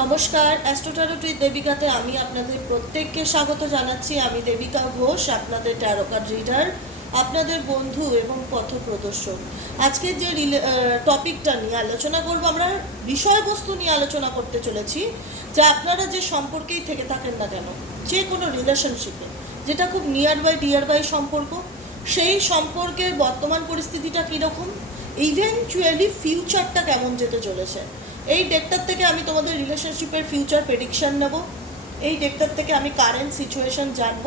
নমস্কার অ্যাস্ট্রোটারোটি দেবিকাতে আমি আপনাদের প্রত্যেককে স্বাগত জানাচ্ছি। আমি দেবিকা ঘোষ, আপনাদের ট্যারোকার রিডার আপনাদের বন্ধু এবং পথ পথপ্রদর্শক আজকে যে টপিকটা নিয়ে আলোচনা করব, আমরা বিষয়বস্তু নিয়ে আলোচনা করতে চলেছি, যে আপনারা যে সম্পর্কেই থেকে থাকেন না কেন, যে কোনো রিলেশনশিপে যেটা খুব নিয়ার বাই ডিয়ার বাই সম্পর্ক, সেই সম্পর্কের বর্তমান পরিস্থিতিটা কীরকম ইভেনচুয়ালি ফিউচারটা কেমন যেতে চলেছে এই ডেকটার থেকে আমি তোমাদের রিলেশনশিপের ফিউচার প্রেডিকশন নেব। এই ডেকটার থেকে আমি কারেন্ট সিচুয়েশন জানব।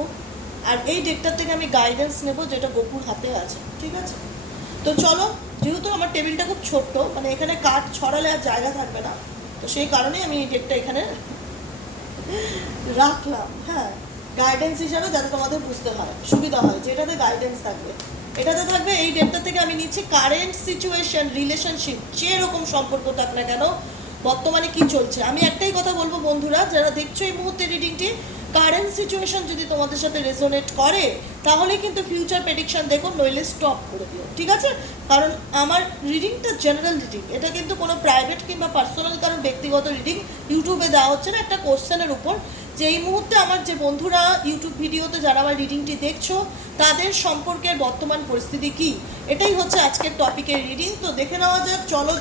আর এই ডেটটার থেকে আমি গাইডেন্স নেব যেটা গোপুর হাতে আছে, ঠিক আছে? তো চলো, যেহেতু আমার টেবিলটা খুব ছোট্ট মানে এখানে কাঠ ছড়ালে আর জায়গা থাকবে না, তো সেই কারণেই আমি এই ডেটটা এখানে রাখলাম হ্যাঁ। গাইডেন্স হিসাবে যাতে তোমাদের বুঝতে হয়, সুবিধা হয়, যেটাতে গাইডেন্স থাকবে। এটাতে থাকবে এই ডেটটা থেকে আমি নিচ্ছি কারেন্ট সিচুয়েশন রিলেশনশিপ যেরকম সম্পর্ক থাক না কেন বর্তমানে কি চলছে? আমি একটাই কথা বলব বন্ধুরা, যারা দেখছ এই মুহূর্তে রিডিংটি কারেন্ট সিচুয়েশন যদি তোমাদের সাথে রেজোনেট করে, তাহলে কিন্তু ফিউচার প্রেডিকশন দেখো নইলে স্টপ করে দিও, ঠিক আছে? কারণ আমার রিডিংটা জেনারেল রিডিং এটা কিন্তু কোনো প্রাইভেট কিংবা পার্সোনাল কারণ ব্যক্তিগত রিডিং ইউটিউবে দেওয়া হচ্ছে না, একটা কোশ্চেনের উপর। যে এই মুহূর্তে আমার যে বন্ধুরা ইউটিউব ভিডিওতে যারা আমার রিডিংটি দেখছ, তাদের সম্পর্কের বর্তমান পরিস্থিতি কি? এটাই হচ্ছে আজকের টপিকের রিডিং তো দেখে নেওয়া যাক, চলো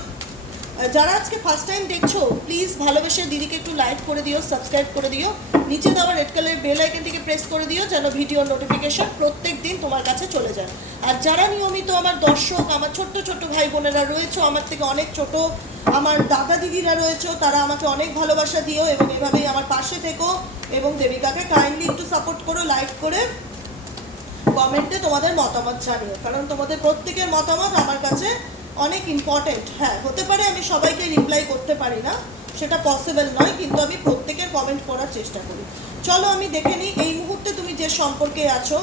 যারা আজকে ফার্স্ট টাইম দেখছ প্লিজ ভালোবেসে দিদিকে একটু লাইক করে দিও সাবস্ক্রাইব করে দিও। নিচে দেওয়া রেড কালারের বেল আইকনটিকে প্রেস করে দিও, যেন ভিডিও নোটিফিকেশন প্রত্যেক দিন তোমার কাছে চলে যায়। আর যারা নিয়মিত আমার দর্শক, আমার ছোট্ট ছোট্ট ভাই বোনেরা রয়েছে, আমার থেকে অনেক ছোট, আমার দাদা দিদিরা রয়েছে, তারা আমাকে অনেক ভালোবাসা দিও এবং এভাবেই আমার পাশে থেকো এবং দেবিকাকে কাইন্ডলি একটু সাপোর্ট করো লাইক করে কমেন্টে তোমাদের মতামত জানিও। কারণ তোমাদের প্রত্যেকের মতামত আমার কাছে অনেক ইম্পর্টেন্ট হ্যাঁ হতে পারে আমি সবাইকে রিপ্লাই করতে পারি না, সেটা পসিবল নয়, কিন্তু আমি প্রত্যেকের কমেন্ট করার চেষ্টা করি। চলো আমি দেখে নিই, এই মুহূর্তে তুমি যে সম্পর্কে আছো,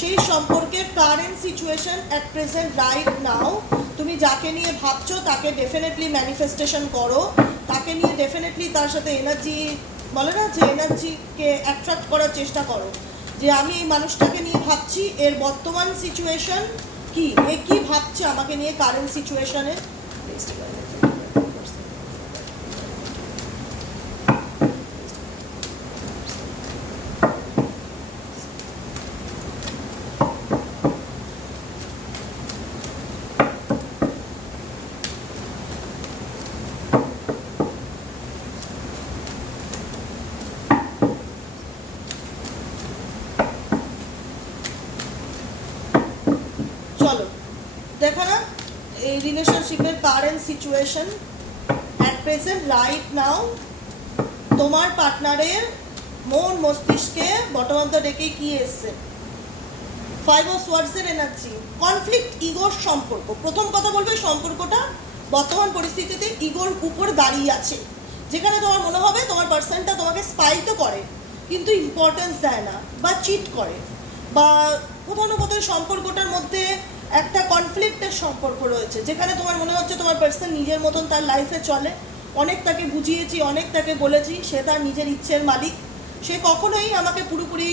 সেই সম্পর্কের current situation at present right now তুমি যাকে নিয়ে ভাবছ, তাকে ডেফিনেটলি ম্যানিফেস্টেশন করো, তাকে নিয়ে ডেফিনেটলি তার সাথে এনার্জি বলে না যে এনার্জিকে অ্যাট্রাক্ট করার চেষ্টা করো, যে আমি এই মানুষটাকে নিয়ে ভাবছি, এর বর্তমান সিচুয়েশন কি, এ কি ভাবছে আমাকে নিয়ে কারেন্ট সিচুয়েশনে চলো দেখো না, এই রিলেশনশিপের current situation at present right now তোমার পার্টনারের মন মস্তিষ্কে বটম ডেকে কি এসছে? ফাইভ অফ ওয়ার্ডসের এনার্জি কনফ্লিক্ট ইগোর সম্পর্ক। প্রথম কথা বলবে সম্পর্কটা বর্তমান পরিস্থিতিতে ইগোর উপর দাঁড়িয়ে আছে। যেখানে তোমার মনে হবে তোমার পার্সনটা তোমাকে স্পাই করে, কিন্তু ইম্পর্টেন্স দেয় না বা চিট করে। বা কোথাও না কোথাও সম্পর্কটার মধ্যে একটা কনফ্লিক্টের সম্পর্ক রয়েছে। যেখানে তোমার মনে হচ্ছে তোমার পার্সন নিজের মতন তার লাইফে চলে। অনেক তাকে বুঝিয়েছি, অনেক তাকে বলেছি, সে তার নিজের ইচ্ছের মালিক। সে কখনোই আমাকে পুরোপুরি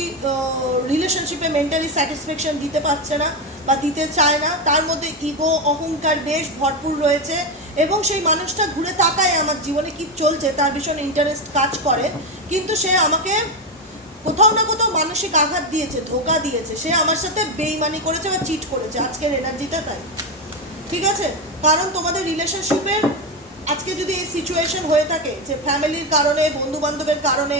রিলেশনশিপে মেন্টালি স্যাটিসফ্যাকশন দিতে পারছে না বা দিতে চায় না। তার মধ্যে ইগো অহংকার, বেশ ভরপুর রয়েছে এবং সেই মানুষটা ঘুরে তাকায় আমার জীবনে কি চলছে, তার ভীষণ ইন্টারেস্ট কাজ করে। কিন্তু সে আমাকে কোথাও না কোথাও মানসিক আঘাত দিয়েছে, ধোকা দিয়েছে। সে আমার সাথে বেইমানি করেছে বা চিট করেছে। আজকের এনার্জিটা তাই। ঠিক আছে? কারণ তোমাদের রিলেশনশিপের আজকে যদি এই সিচুয়েশন হয়ে থাকে, যে ফ্যামিলির কারণে বন্ধু বান্ধবের কারণে,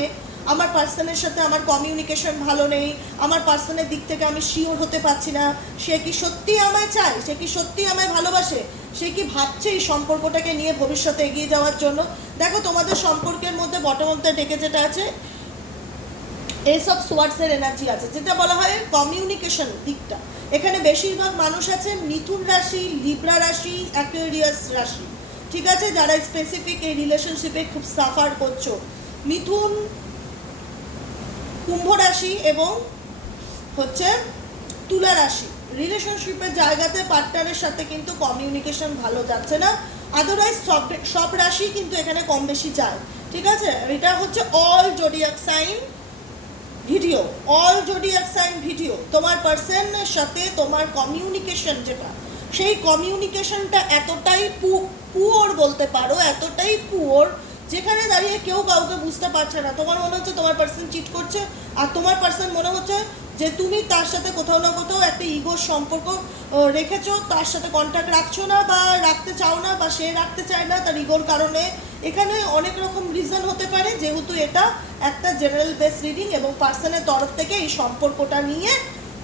আমার পার্সনের সাথে আমার কমিউনিকেশন ভালো নেই, আমার পার্সনের দিক থেকে আমি শিওর হতে পারছি না, সে কি সত্যি আমায় চায়? সে কি সত্যি আমায় ভালোবাসে? সে কি ভাবছে এই সম্পর্কটাকে নিয়ে ভবিষ্যতে এগিয়ে যাওয়ার জন্য? দেখো, তোমাদের সম্পর্কের মধ্যে বটম ডেকে যেটা আছে এইসব সোয়ার্ডসের এনার্জি আছে, যেটা বলা হয় কমিউনিকেশন দিকটা। এখানে বেশিরভাগ মানুষ আছে মিথুন রাশি, লিব্রা রাশি অ্যাকুয়ারিয়াস রাশি। ঠিক আছে? যারা স্পেসিফিক এই রিলেশনশিপে খুব সাফার করছ। মিথুন কুম্ভ রাশি এবং হচ্ছে তুলা রাশি। রিলেশনশিপের জায়গাতে পার্টনারের সাথে কিন্তু কমিউনিকেশন ভালো যাচ্ছে না। আদারওয়াইজ সব সব রাশি কিন্তু এখানে কম বেশি যায়। ঠিক আছে? এটা হচ্ছে all zodiac sign video all zodiac sign video, তোমার পার্সনের সাথে তোমার কমিউনিকেশন যেটা, সেই কমিউনিকেশনটা এতটাই পুয়োর বলতে পারো, এতটাই পুয়োর যেখানে দাঁড়িয়ে কেউ কাউকে বুঝতে পারছে না। তোমার মনে হচ্ছে তোমার পার্সন চিট করছে, আর তোমার পার্সন মনে হচ্ছে যে তুমি তার সাথে কোথাও না কোথাও একটা ইগোর সম্পর্ক রেখেছো, তার সাথে কন্ট্যাক্ট রাখছো না বা রাখতে চাও না বা সে রাখতে চায় না তার ইগোর কারণে, এখানে অনেক রকম রিজন হতে পারে যেহেতু এটা একটা জেনারেল বেস রিডিং এবং পার্সনের তরফ থেকে এই সম্পর্কটা নিয়ে,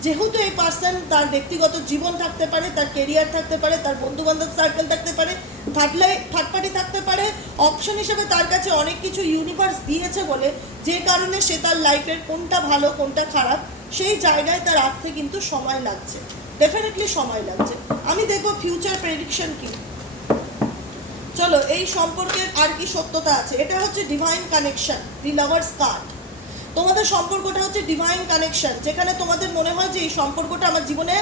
যেহেতু এই পার্সন তার ব্যক্তিগত জীবন থাকতে পারে, তার কেরিয়ার থাকতে পারে, তার বন্ধু বান্ধব সার্কেল থাকতে পারে থার্ড থার্ড পার্টি থাকতে পারে অপশন হিসেবে তার কাছে অনেক কিছু ইউনিভার্স দিয়েছে বলে, যে কারণে সে তার লাইফের কোনটা ভালো, কোনটা খারাপ সেই জায়গায় তার আসতে কিন্তু সময় লাগছে। ডেফিনেটলি সময় লাগছে। আমি দেখব ফিউচার প্রেডিকশন কি। চলো, এই সম্পর্কে আর কি সত্যতা আছে? এটা হচ্ছে divine connection the lovers card তোমাদের সম্পর্কটা হচ্ছে ডিভাইন কানেকশন যেখানে তোমাদের মনে হয় যে এই সম্পর্কটা আমার জীবনে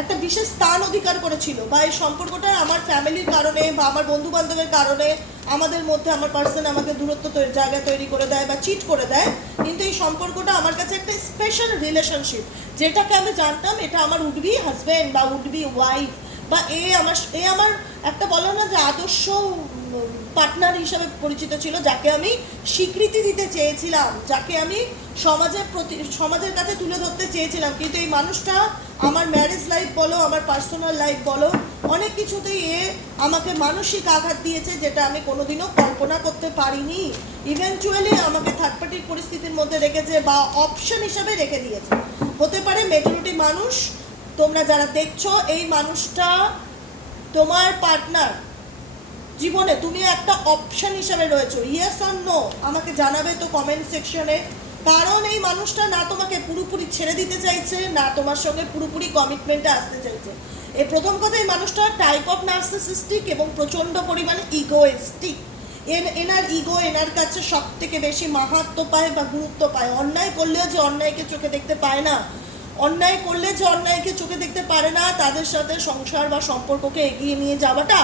একটা বিশেষ স্থান অধিকার করেছিল বা এই সম্পর্কটা আমার ফ্যামিলির কারণে বা আমার বন্ধু বান্ধবের কারণে আমাদের মধ্যে আমার পার্সন আমাকে দূরত্ব জায়গা তৈরি করে দেয় বা চিট করে দেয়। কিন্তু এই সম্পর্কটা আমার কাছে একটা স্পেশাল রিলেশনশিপ যেটাকে আমি জানতাম এটা আমার উডবি হাজব্যান্ড বা উডবি ওয়াইফ বা এ আমার এ আমার একটা বলো না যে আদর্শ পার্টনার হিসাবে পরিচিত ছিল, যাকে আমি স্বীকৃতি দিতে চেয়েছিলাম, যাকে আমি সমাজের প্রতি, সমাজের কাছে তুলে ধরতে চেয়েছিলাম। কিন্তু এই মানুষটা আমার ম্যারেজ লাইফ বলো, আমার পার্সোনাল লাইফ বলো, অনেক কিছুতেই এ আমাকে মানসিক আঘাত দিয়েছে যেটা আমি কোনোদিনও কল্পনা করতে পারিনি। ইভেনচুয়ালি আমাকে থার্ড পার্টির পরিস্থিতির মধ্যে রেখেছে বা অপশন হিসাবে রেখে দিয়েছে। হতে পারে মেজরিটি মানুষ, তোমরা যারা দেখছ, এই মানুষটা তোমার পার্টনার জীবনে তুমি একটা অপশন হিসাবে রয়েছো। ইয়েস অর নো আমাকে জানাবে তো কমেন্ট সেকশনে কারণ এই মানুষটা না তোমাকে পুরোপুরি ছেড়ে দিতে চাইছে, না তোমার সঙ্গে পুরোপুরি কমিটমেন্টে আসতে চাইছে। এই প্রথম কথা, এই মানুষটা টাইপ অফ নার্সিসিস্টিক এবং প্রচণ্ড পরিমাণে ইগোয়েস্টিক এন, এনার ইগো এনার কাছে সব থেকে বেশি মাহাত্ম পায় বা গুরুত্ব পায়। অন্যায় করলেও যে অন্যায়কে চোখে দেখতে পায় না। অন্যায় করলে যে অন্যায়কে চোখে দেখতে পারে না, তাদের সাথে সংসার বা সম্পর্ককে এগিয়ে নিয়ে যাওয়াটা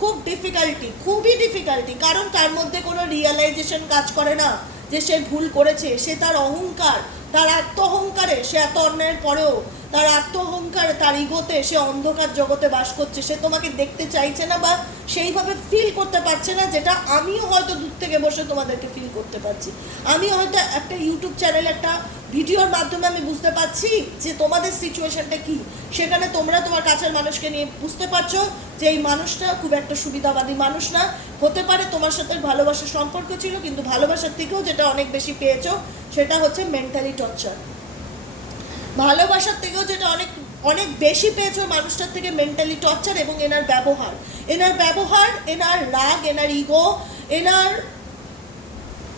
খুব ডিফিকাল্টি খুবই ডিফিকাল্টি কারণ তার মধ্যে কোনো রিয়েলাইজেশন কাজ করে না। যে সে ভুল করেছে সে তার অহংকার তার আত্ম অহংকারে সে এত অন্যায়ের পরেও তার আত্ম অহংকারে তার ইগোতে সে অন্ধকার জগতে বাস করছে। সে তোমাকে দেখতে চাইছে না বা সেইভাবে ফিল করতে পারছে না যেটা আমিও হয়তো দূর থেকে বসে তোমাদেরকে ফিল করতে পারছি। আমি হয়তো একটা ইউটিউব চ্যানেল একটা ভিডিওর মাধ্যমে আমি বুঝতে পারছি যে তোমাদের সিচুয়েশনটা কি। সেখানে তোমরা তোমার কাছের মানুষকে নিয়ে বুঝতে পারছ যে এই মানুষটা খুব একটা সুবিধাবাদী মানুষ না। হতে পারে তোমার সাথে ভালোবাসার সম্পর্ক ছিল, কিন্তু ভালোবাসার থেকেও যেটা অনেক বেশি পেয়েছ, সেটা হচ্ছে মেন্টালি টর্চার ভালোবাসার থেকেও যেটা অনেক অনেক বেশি পেয়েছ মানুষটার থেকে মেন্টালি টর্চার এবং এনার ব্যবহার। এনার ব্যবহার, এনার রাগ, এনার ইগো এনার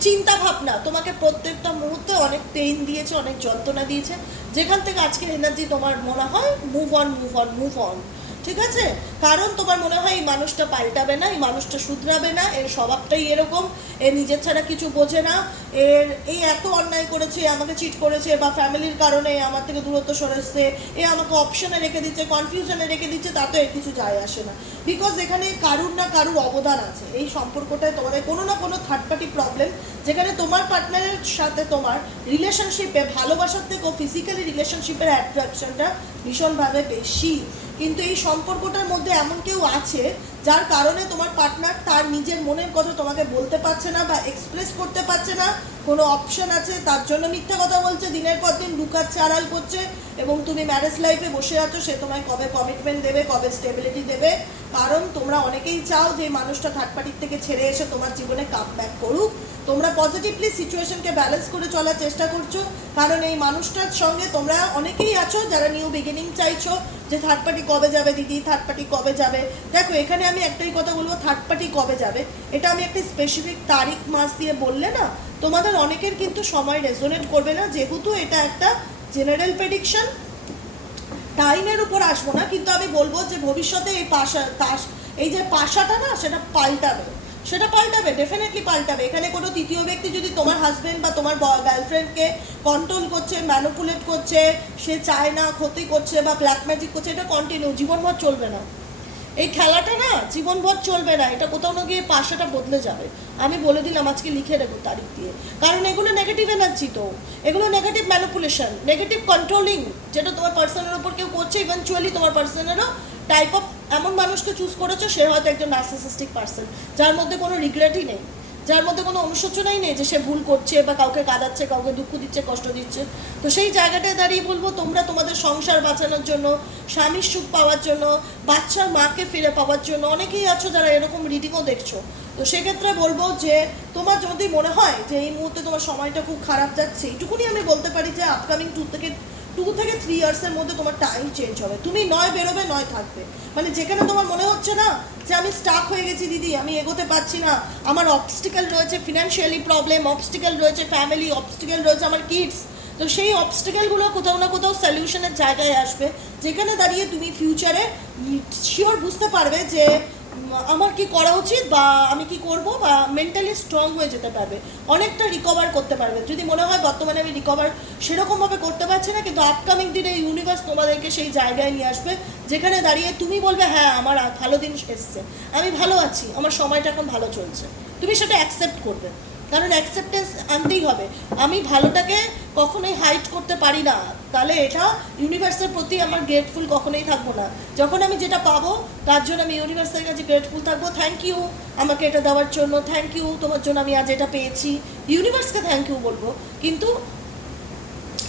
চিন্তা ভাবনা তোমাকে প্রত্যেকটা মুহূর্তে অনেক পেইন দিয়েছে, অনেক যন্ত্রণা দিয়েছে। যেখান থেকে আজকের এনার্জি তোমার মনে হয় move on move on move on ঠিক আছে? কারণ তোমার মনে হয় এই মানুষটা পাল্টাবে না, এই মানুষটা শুধরাবে না, এর স্বভাবটাই এরকম, এ নিজের ছাড়া কিছু বোঝে না, এর এই এত অন্যায় করেছে, আমাকে চিট করেছে, বা ফ্যামিলির কারণে আমার থেকে দূরত্ব সরেছে, এ আমাকে অপশনে রেখে দিচ্ছে কনফিউশনে রেখে দিচ্ছে, তাতে এর কিছু যায় আসে না। বিকজ এখানে কারুর না কারুর অবদান আছে। এই সম্পর্কটায় তোমাদের কোনো না কোনো থার্ড পার্টি প্রবলেম যেখানে তোমার পার্টনারের সাথে তোমার রিলেশনশিপে ভালোবাসার থেকেও ফিজিক্যালি রিলেশনশিপের অ্যাট্রাকশনটা ভীষণভাবে বেশি। কিন্তু এই সম্পর্কটার মধ্যে এমন কেউ আছে যার কারণে তোমার পার্টনার তার নিজের মনের কথা তোমাকে বলতে পারছে না বা এক্সপ্রেস করতে পারছে না। কোনো অপশন আছে, তার জন্য মিথ্যা কথা বলছে, দিনের পর দিন লুকাচ্ছে, আড়াল করছে এবং তুমি ম্যারেজ লাইফে বসে আছো, সে তোমায় কবে কমিটমেন্ট দেবে, কবে স্টেবিলিটি দেবে? কারণ তোমরা অনেকেই চাও যে মানুষটা থার্ড পার্টির থেকে ছেড়ে এসে তোমার জীবনে কাম ব্যাক করুক। তোমরা পজিটিভলি সিচুয়েশনকে ব্যালেন্স করে চলার চেষ্টা করছ, কারণ এই মানুষটার সঙ্গে তোমরা অনেকেই আছো যারা নিউ বিগিনিং চাইছো যে থার্ড পার্টি কবে যাবে দিদি থার্ড পার্টি কবে যাবে। দেখো, এখানে আমি একটাই কথা বলব থার্ড পার্টি কবে যাবে? এটা আমি একটা স্পেসিফিক তারিখ, মাস দিয়ে বললে না, তোমাদের অনেকের কিন্তু সময় রেজোনেট করবে না, যেহেতু এটা একটা জেনারেল প্রেডিকশন টাইমের উপর আসব না, কিন্তু আমি বলব যে ভবিষ্যতে এই পাশা এই যে পাশাটা না, সেটা পাল্টাবে। সেটা পাল্টাবে ডেফিনেটলি পাল্টাবে। এখানে কোনো তৃতীয় ব্যক্তি যদি তোমার হাজব্যান্ড বা তোমার গার্লফ্রেন্ডকে কন্ট্রোল করছে ম্যানুপুলেট করছে, সে চায় না, ক্ষতি করছে বা ব্ল্যাক ম্যাজিক করছে, এটা কন্টিনিউ জীবনভর চলবে না। এই খেলাটা না, জীবনভর চলবে না, এটা কোথাও না গিয়ে পাশাটা বদলে যাবে। আমি বলে দিলাম, আজকে লিখে দেবো তারিখ দিয়ে। কারণ এগুলো নেগেটিভ এনার্জি তো। এগুলো নেগেটিভ ম্যানিপুলেশন নেগেটিভ কন্ট্রোলিং যেটা তোমার পার্সনের ওপর কেউ করছে ইভেনচুয়ালি তোমার পার্সনেরও টাইপ অফ এমন মানুষকে চুজ করেছ, সে হয়তো একজন নার্সিসিস্টিক পার্সন যার মধ্যে কোনো রিগ্রেটই নেই। যার মধ্যে কোনো অনুশোচনাই নেই যে সে ভুল করছে বা কাউকে কাঁদাচ্ছে, কাউকে দুঃখ দিচ্ছে, কষ্ট দিচ্ছে। তো সেই জায়গাটায় দাঁড়িয়ে বলব, তোমরা তোমাদের সংসার বাঁচানোর জন্য, স্বামীর সুখ পাওয়ার জন্য, বাচ্চার মাকে ফিরে পাওয়ার জন্য অনেকেই আছো যারা এরকম রিডিংও দেখছ। তো সেক্ষেত্রে বলব যে, তোমার যদি মনে হয় যে এই মুহূর্তে তোমার সময়টা খুব খারাপ যাচ্ছে, এইটুকুনি আমি বলতে পারি যে আপকামিং টু থেকে টু থেকে থ্রি ইয়ার্সের মধ্যে তোমার টাইম চেঞ্জ হবে। তুমি নয় বেরোবে, নয় থাকবে। মানে যেখানে তোমার মনে হচ্ছে না যে আমি স্টাক হয়ে গেছি, দিদি, আমি এগোতে পারছি না, আমার অবস্টিক্যাল রয়েছে ফিনান্সিয়ালি প্রবলেম অবস্টিক্যাল রয়েছে ফ্যামিলি অবস্টিক্যাল রয়েছে, আমার কিডস তো সেই অবস্টিক্যালগুলো কোথাও না কোথাও সলিউশনের জায়গায় আসবে। যেখানে দাঁড়িয়ে তুমি ফিউচারে শিওর বুঝতে পারবে যে আমার কি করা উচিত বা আমি কি করব বা মেন্টালি স্ট্রং হয়ে যেতে পারবে, অনেকটা রিকভার করতে পারবে। যদি মনে হয় বর্তমানে আমি রিকভার সেরকমভাবে করতে পারছি না, কিন্তু আপকামিং দিনে ইউনিভার্স তোমাদেরকে সেই জায়গায় নিয়ে আসবে, যেখানে দাঁড়িয়ে তুমি বলবে হ্যাঁ আমার ভালো দিন এসছে। আমি ভালো আছি, আমার সময়টা এখন ভালো চলছে। তুমি সেটা অ্যাকসেপ্ট করবে। কারণ অ্যাকসেপ্টেন্স আনতেই হবে। আমি ভালোটাকে কখনোই হাইট করতে পারি না। তাহলে এটা ইউনিভার্সের প্রতি আমার গ্রেটফুল কখনোই থাকব না। যখন আমি যেটা পাবো, তার জন্য আমি ইউনিভার্সের কাছে গ্রেটফুল থাকব। থ্যাংক ইউ আমাকে এটা দেওয়ার জন্য। থ্যাংক ইউ তোমার জন্য আমি আজ এটা পেয়েছি। ইউনিভার্সকে থ্যাংক ইউ বলব। কিন্তু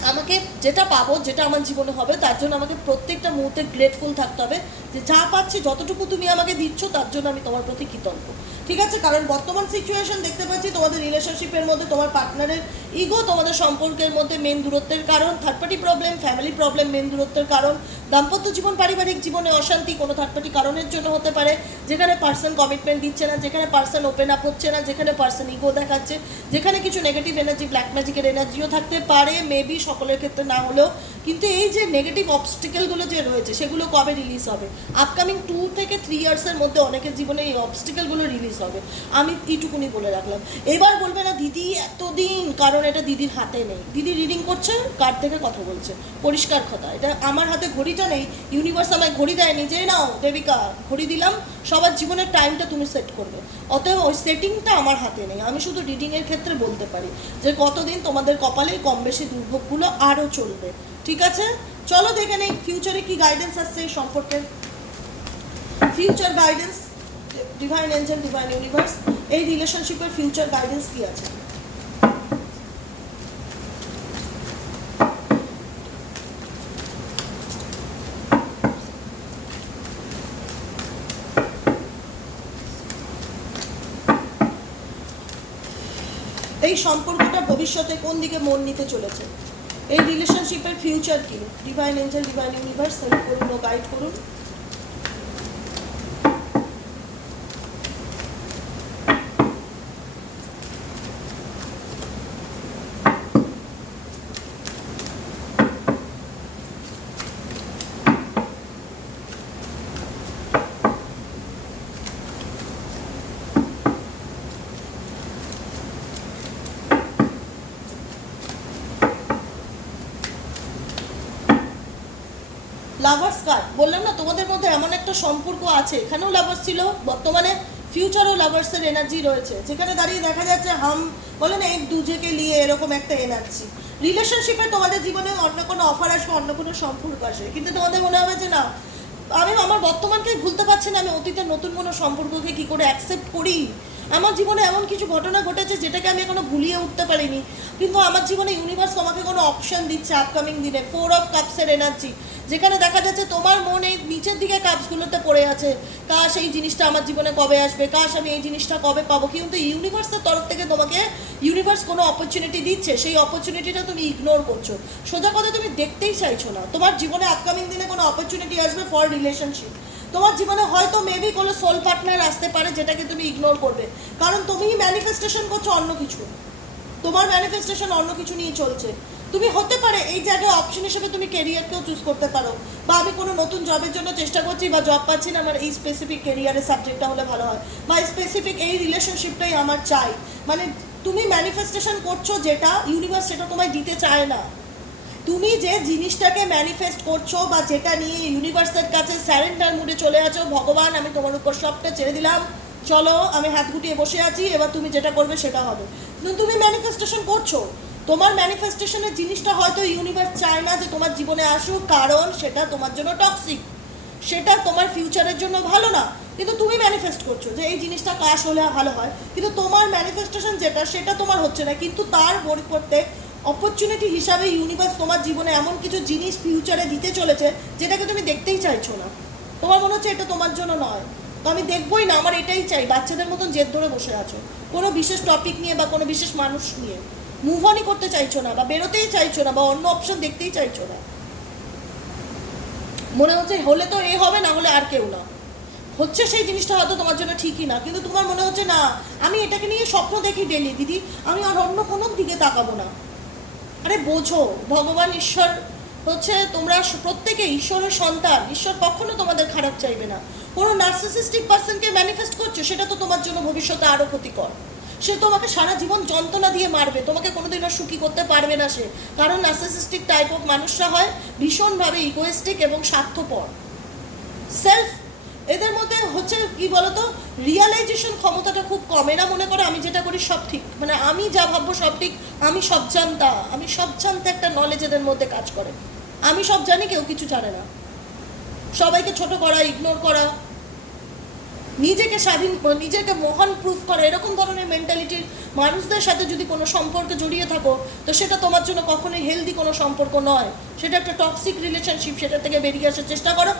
আমাকে যেটা পাবো, যেটা আমার জীবনে হবে, তার জন্য আমাকে প্রত্যেকটা মুহূর্তে গ্রেটফুল থাকতে হবে। যে যা পাচ্ছি, যতটুকু তুমি আমাকে দিচ্ছ, তার জন্য আমি তোমার প্রতি কৃতজ্ঞ। ঠিক আছে, কারণ বর্তমান সিচুয়েশন দেখতে পাচ্ছি তোমাদের রিলেশনশিপের মধ্যে, তোমার পার্টনারের ইগো তোমাদের সম্পর্কের মধ্যে মেন দূরত্বের কারণ third party problem family problem main দূরত্বের কারণ, দাম্পত্য জীবন, পারিবারিক জীবনে অশান্তি কোনো থার্ড পার্টি কারণের জন্য হতে পারে, যেখানে পার্সন কমিটমেন্ট দিচ্ছে না, যেখানে পার্সন ওপেন আপ হচ্ছে না, যেখানে পার্সন ইগো দেখাচ্ছে, যেখানে কিছু নেগেটিভ এনার্জি ব্ল্যাক ম্যাজিকের এনার্জিও থাকতে পারে মেবি সকলের ক্ষেত্রে না হলেও, কিন্তু এই যে নেগেটিভ অবস্টিকেলগুলো যে রয়েছে, সেগুলো কবে রিলিজ হবে? আপকামিং টু থেকে থ্রি ইয়ার্সের মধ্যে অনেকের জীবনে এই অবস্টিকেলগুলো রিলিজ হবে। আমি এইটুকুনি বলে রাখলাম। এবার বলবে না, দিদি, এতদিন কারণ এটা দিদির হাতে নেই। দিদি রিডিং করছে কার থেকে কথা বলছে। পরিষ্কার কথা। এটা আমার হাতে ঘড়িটা নেই ইউনিভার্স আমায় ঘড়ি দেয়নি। যে নাও, দেবিকা, ঘড়ি দিলাম। সবার জীবনের টাইমটা তুমি সেট করবে। অতএব ওই সেটিংটা আমার হাতে নেই। আমি শুধু রিডিংয়ের ক্ষেত্রে বলতে পারি যে কতদিন তোমাদের কপালে কম বেশি দুর্ভোগগুলো আরও চলবে। ঠিক আছে? চলো দেখে নেই ফিউচারে কি গাইডেন্স আসছে সম্পর্কে। Future guidance divine angel divine universe এই রিলেশনশিপের ফিউচার গাইডেন্স কি আছে? এই সম্পর্কটা ভবিষ্যতে কোন দিকে মন নিতে চলেছে? এই রিলেশনশিপের ফিউচার কি? Divine angel divine universe help করুন ও গাইড করুন। কার্ড বললাম না, তোমাদের মধ্যে এমন একটা সম্পর্ক আছে, এখানেও লাভার্স ছিল, বর্তমানে ফিউচারও লাভার্সের এনার্জি রয়েছে। যেখানে দাঁড়িয়ে দেখা যাচ্ছে হাম, বলে না, এক দুজেকে নিয়ে এরকম একটা এনার্জি রিলেশনশিপে তোমাদের জীবনে অন্য কোনো অফার আসবে, অন্য কোনো সম্পর্ক আসবে। কিন্তু তোমাদের মনে হবে যে না, আমি আমার বর্তমানকে ভুলতে পারছি না, আমি অতীতের নতুন কোনো সম্পর্ককে কি করে অ্যাকসেপ্ট করি? আমার জীবনে এমন কিছু ঘটনা ঘটেছে যেটাকে আমি এখনও ভুলিয়ে উঠতে পারিনি। কিন্তু আমার জীবনে ইউনিভার্স তোমাকে কোনো অপশন দিচ্ছে আপকামিং দিনে। ফোর অফ কাপসের এনার্জি যেখানে দেখা যাচ্ছে তোমার মন এই নিচের দিকে কাপসগুলোতে পড়ে আছে। কাশ এই জিনিসটা আমার জীবনে কবে আসবে? কাশ আমি এই জিনিসটা কবে পাবো? কিন্তু ইউনিভার্সের তরফ থেকে তোমাকে ইউনিভার্স কোনো অপরচুনিটি দিচ্ছে। সেই অপরচুনিটিটা তুমি ইগনোর করছ। সোজা কথা তুমি দেখতেই চাইছো না। তোমার জীবনে আপকামিং দিনে কোনো অপরচুনিটি আসবে ফর রিলেশনশিপ তোমার জীবনে হয়তো মেবি কোনো সোল পার্টনার আসতে পারে যেটাকে তুমি ইগনোর করবে। কারণ তুমি ম্যানিফেস্টেশন করছ অন্য কিছু। তোমার ম্যানিফেস্টেশন অন্য কিছু নিয়ে চলছে। তুমি হতে পারে এই জায়গায় অপশন হিসেবে তুমি কেরিয়ারকেও চুজ করতে পারো। বা আমি কোনো নতুন জবের জন্য চেষ্টা করছি বা জব পাচ্ছি না, আমার এই স্পেসিফিক কেরিয়ারের সাবজেক্টটা হলে ভালো হয়। বা স্পেসিফিক এই রিলেশনশিপটাই আমার চাই। মানে তুমি ম্যানিফেস্টেশন করছ যেটা ইউনিভার্স সেটা তোমায় দিতে চায় না। তুমি যে জিনিসটাকে ম্যানিফেস্ট করছ বা যেটা নিয়ে ইউনিভার্সের কাছে স্যারেন্ডার মুডে চলে আছো, ভগবান, আমি তোমার উপর সবটা ছেড়ে দিলাম। চলো, আমি হাত গুটিয়ে বসে আছি, এবার তুমি যেটা করবে সেটা হবে। তুমি ম্যানিফেস্টেশন করছ। তোমার ম্যানিফেস্টেশনের জিনিসটা হয়তো ইউনিভার্স চায় না যে তোমার জীবনে আসুক, কারণ সেটা তোমার জন্য টক্সিক সেটা তোমার ফিউচারের জন্য ভালো না। কিন্তু তুমি ম্যানিফেস্ট করছ যে এই জিনিসটা কাশ হলে ভালো হয়। কিন্তু তোমার ম্যানিফেস্টেশন যেটা, সেটা তোমার হচ্ছে না। কিন্তু তার পরিবর্তে অপরচুনিটি হিসাবে ইউনিভার্স তোমার জীবনে এমন কিছু জিনিস ফিউচারে দিতে চলেছে, যেটাকে তুমি দেখতেই চাইছো না। তোমার মনে হচ্ছে এটা তোমার জন্য নয়। তো আমি দেখবোই না, আমার এটাই চাই, বাচ্চাদের মতন জেদ ধরে বসে আছো। কোনো বিশেষ টপিক নিয়ে বা কোনো বিশেষ মানুষ নিয়ে। মুভ অনই করতে চাইছো না, বা বেরোতেই চাইছো না, বা অন্য অপশন দেখতেই চাইছো না। মনে হচ্ছে হলে তো এ হবে, না হলে আর কেউ না। হচ্ছে সেই জিনিসটা হয়তো তোমার জন্য ঠিকই না, কিন্তু তোমার মনে হচ্ছে না, আমি এটাকে নিয়ে স্বপ্ন দেখি ডেলি দিদি, আমি আর অন্য কোনো দিকে তাকাবো না। আরে বোঝো, ভগবান ঈশ্বর হচ্ছে তোমরা প্রত্যেকে ঈশ্বরের সন্তান। ঈশ্বর কখনো তোমাদের খারাপ চাইবে না। কোনো নার্সিসিস্টিক পার্সনকে ম্যানিফেস্ট করছ, সেটা তো তোমার জন্য ভবিষ্যতে আরও ক্ষতিকর। সে তোমাকে সারা জীবন যন্ত্রণা দিয়ে মারবে, তোমাকে কোনোদিনও সুখী করতে পারবে না সে। কারণ নার্সিসিস্টিক টাইপ অফ মানুষরা হয় ভীষণভাবে ইগোয়েস্টিক এবং স্বার্থপর। সেলফ এদের মধ্যে হচ্ছে কি বলতো রিয়ালাইজেশন ক্ষমতাটা খুব কম। এরা মনে করে আমি যেটা করি সব ঠিক। মানে আমি যা ভাববো সব ঠিক, আমি সব জানতা, আমি সব জানতে একটা নলেজ এদের মধ্যে কাজ করে। আমি সব জানি, কেউ কিছু জানে না। সবাইকে ছোট করা ইগনোর করা, নিজেকে স্বাধীন, নিজেকে মহান প্রুফ করা, এরকম ধরনের মেন্টালিটির মানুষদের সাথে যদি কোনো সম্পর্কে জড়িয়ে থাকো, তো সেটা তোমার জন্য কখনোই হেলদি কোনো সম্পর্ক নয়। সেটা একটা টক্সিক রিলেশনশিপ সেটা থেকে বেরিয়ে আসার চেষ্টা করো।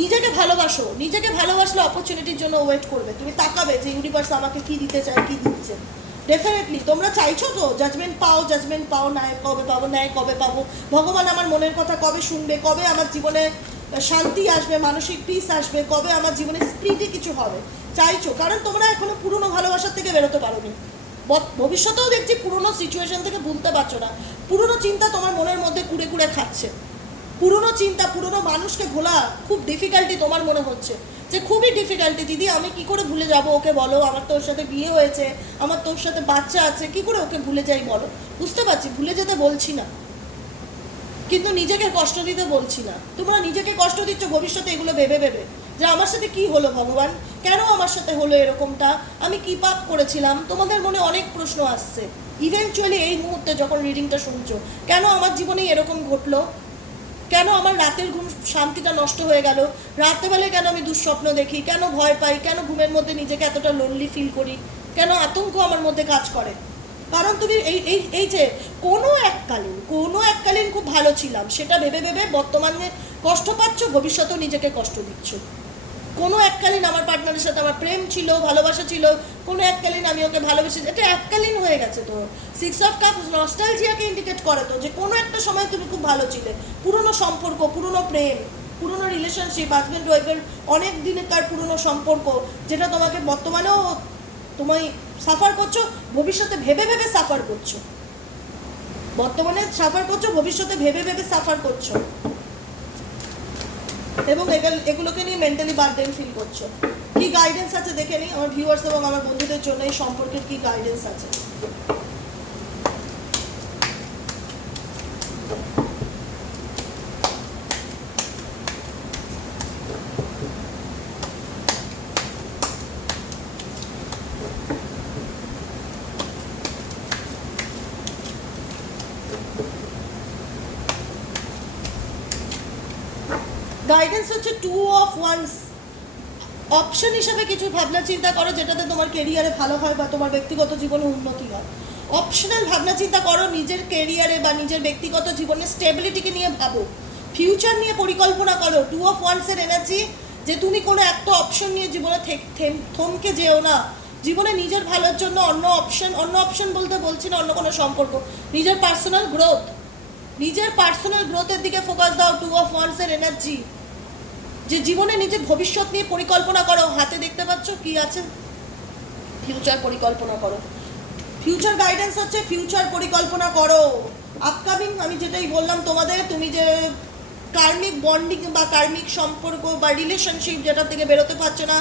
নিজেকে ভালোবাসো, নিজেকে ভালোবাসলে অপরচুনিটির জন্য ওয়েট করবে। তুমি তাকাবে যে ইউনিভার্স আমাকে কি দিতে চায়, কি দিচ্ছে। ডেফিনেটলি তোমরা চাইছো তো জাজমেন্ট পাও জাজমেন্ট পাও, ন্যায় কবে পাবো, ন্যায় কবে পাবো। ভগবান আমার মনের কথা কবে শুনবে, কবে আমার জীবনে শান্তি আসবে, মানসিক পিস আসবে, কবে আমার জীবনে স্প্রিটি কিছু হবে। চাইছো, কারণ তোমরা এখনও পুরনো ভালোবাসার থেকে বেরোতে পারোনি। ভবিষ্যতেও দেখছি পুরনো সিচুয়েশন থেকে ভুলতে পারছ না। পুরনো চিন্তা তোমার মনের মধ্যে কুড়ে কুড়ে খাচ্ছে। পুরনো চিন্তা, পুরনো মানুষকে ভোলা খুব ডিফিকাল্টি তোমার মনে হচ্ছে। যে খুবই ডিফিকাল্টি দিদি, আমি কি করে ভুলে যাব ওকে বলো? আমার তোর সাথে বিয়ে হয়েছে, আমার তোর সাথে বাচ্চা আছে, কি করে ওকে ভুলে যাই বলো? বুঝতে পারছি, ভুলে যেতে বলছি না। কিন্তু নিজেকে কষ্ট দিতে বলছি না। তোমরা নিজেকে কষ্ট দিচ্ছ, ভবিষ্যতে এগুলো ভেবে ভেবে। যে আমার সাথে কি হলো ভগবান? কেন আমার সাথে হলো এরকমটা? আমি কি পাপ করেছিলাম? তোমাদের মনে অনেক প্রশ্ন আসছে। ইভেনচুয়ালি এই মুহূর্তে যখন রিডিংটা শুনছো, কেন আমার জীবনে এরকম ঘটলো? কেন আমার রাতের ঘুম শান্তিটা নষ্ট হয়ে গেল? রাত্রেবেলায় কেন আমি দুঃস্বপ্ন দেখি? কেন ভয় পাই? কেন ঘুমের মধ্যে নিজেকে এতটা লোনলি ফিল করি? কেন আতঙ্ক আমার মধ্যে কাজ করে? কারণ তুমি এই এই এই যে কোনো এককালীন কোনো এককালীন খুব ভালো ছিলাম, সেটা ভেবে ভেবে বর্তমানে কষ্ট পাচ্ছ, ভবিষ্যতেও নিজেকে কষ্ট দিচ্ছ। কোনো এককালীন আমার পার্টনারের সাথে আমার প্রেম ছিল, ভালোবাসা ছিল, কোনো এককালীন আমি ওকে ভালোবেসে, এটা এককালীন হয়ে গেছে তো। সিক্স অফ কাপ নস্টালজিয়াকে ইন্ডিকেট করে তো যে কোনো একটা সময় তুমি খুব ভালো ছিলে। পুরনো সম্পর্ক, পুরনো প্রেম, পুরনো রিলেশনশিপ হাজব্যান্ড ওয়াইফের অনেক দিনের দিনকার পুরনো সম্পর্ক, যেটা তোমাকে বর্তমানেও তুমি সাফার করছ, ভবিষ্যতে ভেবে ভেবে সাফার করছ। বর্তমানে সাফার করছ, ভবিষ্যতে ভেবে ভেবে সাফার করছ। এবং এগুল- এগুলোকে নিয়ে মেন্টালি বার্ডেন ফিল করছ। কি গাইডেন্স আছে দেখে নিই? আমার ভিউয়ার্স এবং আমার বন্ধুদের জন্য এই সম্পর্কের কি গাইডেন্স আছে? গাইডেন্স হচ্ছে টু অফ ওয়ান্স অপশন হিসাবে কিছু ভাবনা চিন্তা করো যেটাতে তোমার কেরিয়ারে ভালো হয় বা তোমার ব্যক্তিগত জীবনে উন্নতি হয়। অপশনাল ভাবনা চিন্তা করো নিজের কেরিয়ারে বা নিজের ব্যক্তিগত জীবনে স্টেবিলিটিকে নিয়ে ভাবো। ফিউচার নিয়ে পরিকল্পনা করো। টু অফ ওয়ান্সের এনার্জি যে তুমি কোনো একটা অপশন নিয়ে জীবনে থমকে যেও না। জীবনে নিজের ভালোর জন্য অন্য অপশন অন্য অপশন বলতে বলছি না, অন্য কোনো সম্পর্ক। নিজের পার্সোনাল গ্রোথ নিজের পার্সোনাল গ্রোথের দিকে ফোকাস দাও। টু অফ ওয়ান্সের এনার্জি যে জীবনে নিজের ভবিষ্যৎ নিয়ে পরিকল্পনা করো। হাতে দেখতে পাচ্ছ কি আছে? ফিউচার পরিকল্পনা করো। ফিউচার গাইডেন্স হচ্ছে ফিউচার পরিকল্পনা করো। আপকামিং আমি যেটাই বললাম তোমাদের, তুমি যে কার্মিক বন্ডিং বা কার্মিক সম্পর্ক বা রিলেশনশিপ যেটা থেকে বেরোতে পারছ না,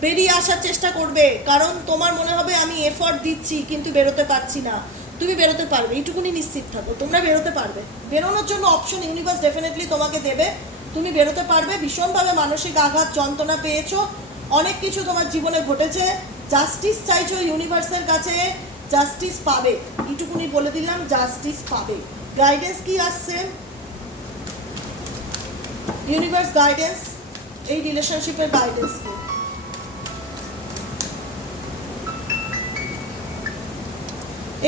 বেরিয়ে আসার চেষ্টা করবে। কারণ তোমার মনে হবে আমি এফর্ট দিচ্ছি, কিন্তু বেরোতে পারছি না। তুমি বেরোতে পারবে, এইটুকুনি নিশ্চিত থাকো, তোমরা বেরোতে পারবে। বেরোনোর জন্য অপশন ইউনিভার্স ডেফিনেটলি তোমাকে দেবে। তুমি বেরোতে পারবে, ভীষণভাবে মানসিক আঘাত, যন্ত্রণা পেয়েছ, অনেক কিছু তোমার জীবনে ঘটেছে। জাস্টিস চাইছো ইউনিভার্সের কাছে, জাস্টিস পাবে। এইটুকুনি বলে দিলাম, জাস্টিস পাবে। গাইডেন্স কি আসছে? ইউনিভার্স গাইডেন্স, এই রিলেশনশিপের গাইডেন্স কি?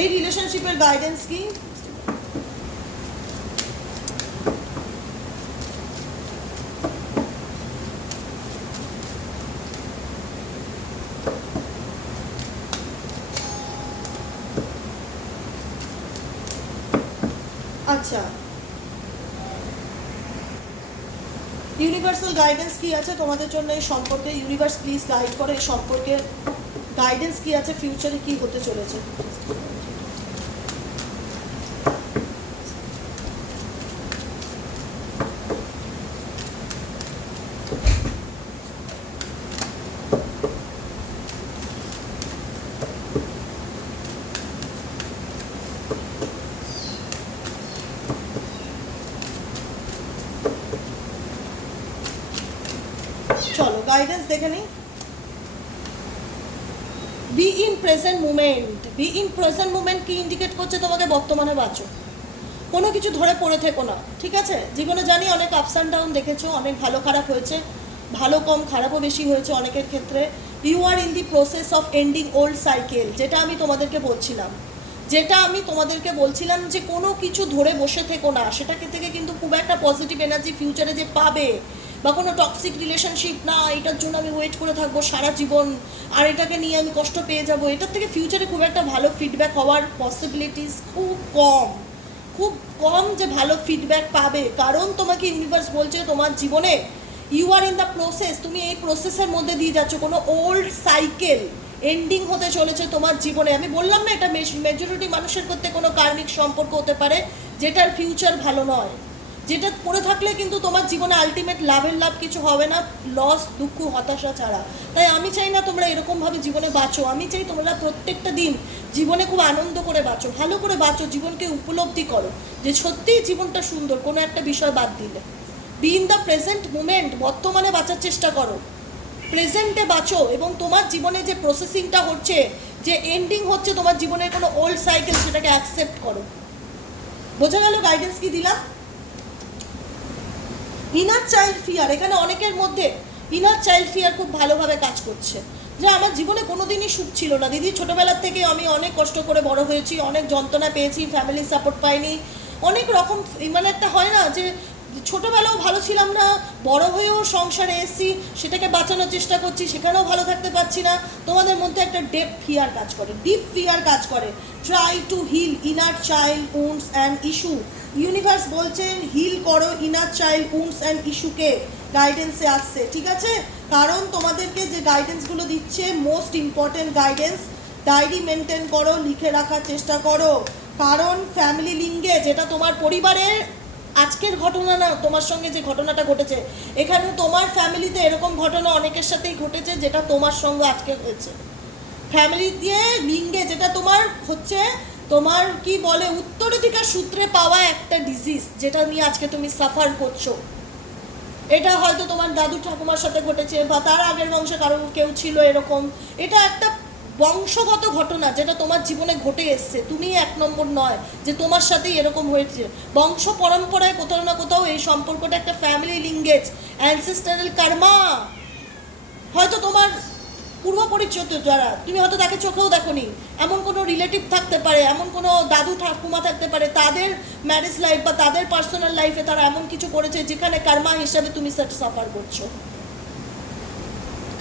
এই রিলেশনশিপের গাইডেন্স কি? ইউনিভার্সাল গাইডেন্স কি আছে তোমাদের জন্য এই সম্পর্কে? ইউনিভার্স প্লিজ গাইড করে এই সম্পর্কে। গাইডেন্স কি আছে ফিউচারে কি হতে চলেছে চলো গাইডেন্স দেখে নিই be in present moment be in present moment কি ইন্ডিকেট করছে তোমাকে বর্তমানে বাঁচো? কোনো কিছু ধরে পড়ে থেকো না, ঠিক আছে? জীবনে জানি অনেক আপস অ্যান্ড ডাউন দেখেছ, অনেক ভালো খারাপ হয়েছে, ভালো কম, খারাপও বেশি হয়েছে অনেকের ক্ষেত্রে। You are in the process of ending old cycle যেটা আমি তোমাদেরকে বলছিলাম। যেটা আমি তোমাদেরকে বলছিলাম যে কোনো কিছু ধরে বসে থেকো না, সেটাকে থেকে কিন্তু খুব একটা পজিটিভ এনার্জি ফিউচারে যে পাবে বা কোনো টক্সিক রিলেশনশিপ না, এটার জন্য আমি ওয়েট করে থাকব সারা জীবন, আর এটাকে নিয়ে আমি কষ্ট পেয়ে যাব, এটার থেকে ফিউচারে খুব একটা ভালো ফিডব্যাক হওয়ার পসিবিলিটিস খুব কম। খুব কম যে ভালো ফিডব্যাক পাবে, কারণ তোমাকে ইউনিভার্স বলছে তোমার জীবনে you are in the process তুমি এই প্রসেসের মধ্যে দিয়ে যাচ্ছ, কোনো ওল্ড সাইকেল এন্ডিং হতে চলেছে তোমার জীবনে। আমি বললাম না এটা মেজরিটি মানুষের করতে কোনো কার্মিক সম্পর্ক হতে পারে, যেটার ফিউচার ভালো নয়। যেটা করে থাকলে কিন্তু তোমার জীবনে আলটিমেট লাভের লাভ কিছু হবে না লস দুঃখ, হতাশা ছাড়া। তাই আমি চাই না তোমরা এরকমভাবে জীবনে বাঁচো। আমি চাই তোমরা প্রত্যেকটা দিন জীবনে খুব আনন্দ করে বাঁচো, ভালো করে বাঁচো, জীবনকে উপলব্ধি করো যে সত্যিই জীবনটা সুন্দর, কোনো একটা বিষয় বাদ দিলে। Be in the present moment বর্তমানে বাঁচার চেষ্টা করো। প্রেজেন্টে বাঁচো এবং তোমার জীবনে যে প্রসেসিংটা হচ্ছে, যে এন্ডিং হচ্ছে তোমার জীবনের কোনো ওল্ড সাইকেল সেটাকে অ্যাকসেপ্ট করো। বোঝা গেল গাইডেন্স কি দিলাম? ইনার চাইল্ড ফিয়ার এখানে অনেকের মধ্যে ইনার চাইল্ড ফিয়ার খুব ভালোভাবে কাজ করছে। যে আমার জীবনে কোনো দিনই সুখ ছিল না। দিদি, ছোটোবেলার থেকে আমি অনেক কষ্ট করে বড় হয়েছি, অনেক যন্ত্রণা পেয়েছি ফ্যামিলির সাপোর্ট পাইনি। অনেক রকম মানে একটা হয় না যে ছোটোবেলাও ভালো ছিলাম না বড় হয়েও সংসারে এসেছি, সেটাকে বাঁচানোর চেষ্টা করছি, সেখানেও ভালো থাকতে পারছি না। তোমাদের মধ্যে একটা ডেপ ফিয়ার কাজ করে ডিপ ফিয়ার কাজ করে। Try to heal inner child wounds and issue universe বলছেন হিল করো ইনার চাইল্ড উন্স অ্যান্ড ইস্যুকে গাইডেন্সে আসছে, ঠিক আছে? কারণ তোমাদেরকে যে গাইডেন্সগুলো দিচ্ছে most important guidance diary maintain করো, লিখে রাখার চেষ্টা করো। কারণ ফ্যামিলি লিঙ্গে, যেটা তোমার পরিবারের আজকের ঘটনা না, তোমার সঙ্গে যে ঘটনাটা ঘটেছে এখানে তোমার ফ্যামিলিতে এরকম ঘটনা অনেকের সাথেই ঘটেছে যেটা তোমার সঙ্গে আজকে হয়েছে। ফ্যামিলি দিয়ে লিঙ্গে যেটা তোমার হচ্ছে, তোমার কি বলে, উত্তরাধিকার সূত্রে পাওয়া একটা ডিজিজ যেটা নিয়ে আজকে তুমি সাফার করছ। এটা হয়তো তোমার দাদু ঠাকুমার সাথে ঘটেছে বা তার আগের বংশে কারও কেউ ছিল এরকম। এটা একটা বংশগত ঘটনা যেটা তোমার জীবনে ঘটে এসছে তুমি এক নম্বর নয় যে তোমার সাথেই এরকম হয়েছে। বংশ পরম্পরায় কোথাও না কোথাও এই সম্পর্কটা একটা ফ্যামিলি লিঙ্গেজ অ্যানসেস্টারাল কার্মা হয়তো তোমার পূর্ব পরিচিত যারা, তুমি হয়তো তাকে চোখেও দেখোনি। এমন কোনো রিলেটিভ থাকতে পারে, এমন কোনো দাদু ঠাকুমা থাকতে পারে, তাদের ম্যারেজ লাইফ বা তাদের পার্সোনাল লাইফে তারা এমন কিছু করেছে যেখানে কার্মা হিসাবে তুমি সেটা সাফার করছ।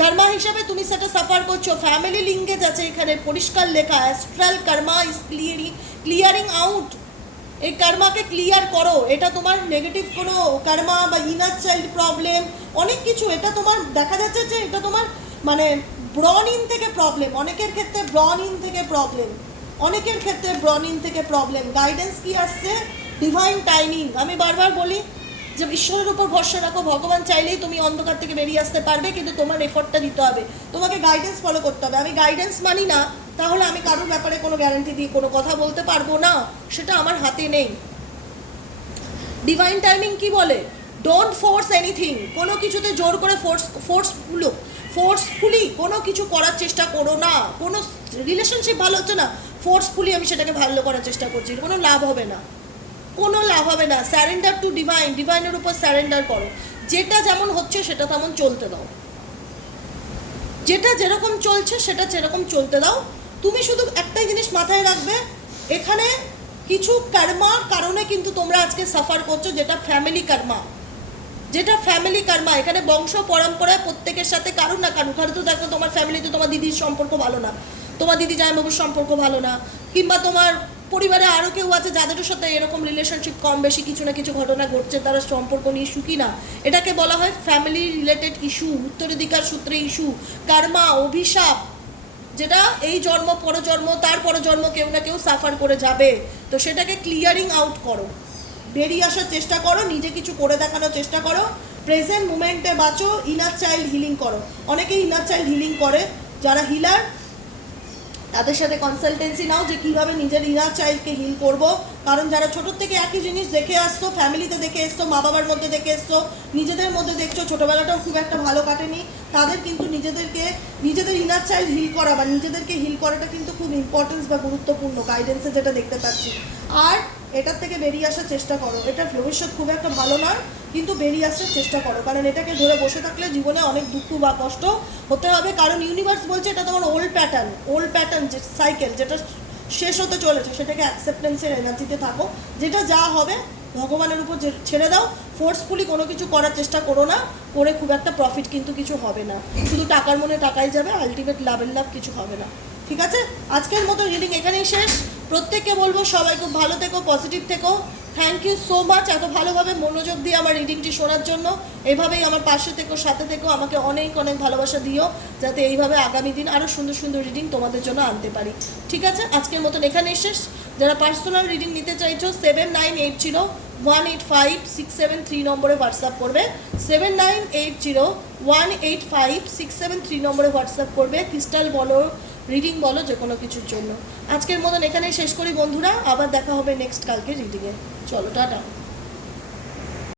কর্মা হিসাবে তুমি সেটা সাফার করছ। ফ্যামিলি লিঙ্গেজ আছে এখানে, পরিষ্কার লেখা astral karma is clearing clearing out এই কর্মাকে ক্লিয়ার করো। এটা তোমার নেগেটিভ কোনো কর্মা বা ইনার চাইল্ড প্রবলেম অনেক কিছু। এটা তোমার, দেখা যাচ্ছে যে এটা তোমার মানে ব্রন ইন থেকে প্রবলেম অনেকের ক্ষেত্রে ব্রন ইন থেকে প্রবলেম অনেকের ক্ষেত্রে ব্রন ইন থেকে প্রবলেম গাইডেন্স কি আসছে? ডিভাইন টাইমিং আমি বারবার বলি যে ঈশ্বরের উপর ভরসা রাখো, ভগবান চাইলেই তুমি অন্ধকার থেকে বেরিয়ে আসতে পারবে, কিন্তু তোমার এফর্টটা দিতে হবে। তোমাকে গাইডেন্স ফলো করতে হবে। আমি গাইডেন্স মানি না, তাহলে আমি কারোর ব্যাপারে কোনো গ্যারান্টি দিয়ে কোনো কথা বলতে পারব না, সেটা আমার হাতে নেই। ডিভাইন টাইমিং কি বলে? ডোন্ট ফোর্স এনিথিং কোনো কিছুতে জোর করে ফোর্স ফোর্সফুলো ফোর্সফুলি কোনো কিছু করার চেষ্টা করো না। কোনো রিলেশনশিপ ভালো হচ্ছে না ফোর্সফুলি আমি সেটাকে ভালো করার চেষ্টা করছি, কোনো লাভ হবে না। কোনো লাভ হবে না। স্যারেন্ডার টু ডিভাইন ডিভাইনের উপর স্যারেন্ডার করো। যেটা যেমন হচ্ছে, সেটা তেমন চলতে দাও। যেটা যেরকম চলছে, সেটা যেরকম চলতে দাও। তুমি শুধু একটাই জিনিস মাথায় রাখবে, এখানে কিছু কর্মার কারণে কিন্তু তোমরা আজকে সাফার করছ, যেটা ফ্যামিলি কর্মা যেটা ফ্যামিলি কর্মা এখানে বংশ পরম্পরায় প্রত্যেকের সাথে কারুর না কারুর। কারও তো দেখো, তোমার ফ্যামিলিতে তোমার দিদির সম্পর্ক ভালো না। তোমার দিদি জামাইবাবুর সম্পর্ক ভালো না। কিংবা তোমার পরিবারে আরও কেউ আছে যাদের সাথে এরকম রিলেশনশিপ কম বেশি কিছু না কিছু ঘটনা ঘটছে, তারা সম্পর্ক নিয়ে সুখী না এটাকে বলা হয় ফ্যামিলি রিলেটেড ইস্যু উত্তরাধিকার সূত্রে ইস্যু কার্মা অভিশাপ, যেটা এই জন্ম, পরজন্ম, তার পরজন্ম কেউ না কেউ সাফার করে যাবে। তো সেটাকে ক্লিয়ারিং আউট করো। বেরিয়ে আসার চেষ্টা করো, নিজে কিছু করে দেখানোর চেষ্টা করো। প্রেজেন্ট মুমেন্টে বাঁচো ইনার চাইল্ড হিলিং করো। অনেকেই ইনার চাইল্ড হিলিং করে, যারা হিলার তাদের সাথে কনসালটেন্সি নাও যে কীভাবে নিজের ইনার চাইল্ডকে হিল করব। কারণ যারা ছোটোর থেকে একই জিনিস দেখে আসছো ফ্যামিলিতে দেখে এসছো মা বাবার মধ্যে দেখে এসছো, নিজেদের মধ্যে দেখছ, ছোটোবেলাটাও খুব একটা ভালো কাটেনি, তাদের কিন্তু নিজেদেরকে, নিজেদের ইনার চাইল্ড হিল করা বা নিজেদেরকে হিল করাটা কিন্তু খুব ইম্পর্টেন্স বা গুরুত্বপূর্ণ গাইডেন্সে যেটা দেখতে পাচ্ছি। আর এটার থেকে বেরিয়ে আসার চেষ্টা করো। এটা ভবিষ্যৎ খুব একটা ভালো নয়, কিন্তু বেরিয়ে আসার চেষ্টা করো। কারণ এটাকে ধরে বসে থাকলে জীবনে অনেক দুঃখ বা কষ্ট হতে হবে। কারণ ইউনিভার্স বলছে এটা তোমার ওল্ড প্যাটার্ন ওল্ড প্যাটার্ন যে সাইকেল যেটা শেষ হতে চলেছে, সেটাকে অ্যাকসেপ্টেন্সের এনার্জিতে থাকো। যেটা যা হবে, ভগবানের উপর ছেড়ে দাও ফোর্সফুলি কোনো কিছু করার চেষ্টা করো না, করে খুব একটা প্রফিট কিন্তু কিছু হবে না। শুধু টাকার মনে টাকাই যাবে আলটিমেট লাভের লাভ কিছু হবে না। ঠিক আছে? আজকের মতো রিডিং এখানেই শেষ। প্রত্যেককে বলব সবাই খুব ভালো থেকো পজিটিভ থেকো। থ্যাংক ইউ সো মাচ এত ভালোভাবে মনোযোগ দিয়ে আমার রিডিংটি শোনার জন্য। এইভাবেই আমার পাশে থেকো, সাথে থেকো, আমাকে অনেক অনেক ভালোবাসা দিও, যাতে এইভাবে আগামী দিন আরও সুন্দর সুন্দর রিডিং তোমাদের জন্য আনতে পারি। ঠিক আছে? আজকের মতন এখানেই শেষ। যারা পার্সোনাল রিডিং নিতে চাইছো seven nine eight zero one eight five six seven three নম্বরে হোয়াটসঅ্যাপ করবে। Seven nine eight zero one eight five six seven three নম্বরে হোয়াটসঅ্যাপ করবে। ক্রিস্টাল বলো রিডিং বলো যে কোনো কিছুর জন্য। আজকের মতন এখানেই শেষ করি বন্ধুরা। আবার দেখা হবে নেক্সট কালকে রিডিংয়ে চলো, টাটা।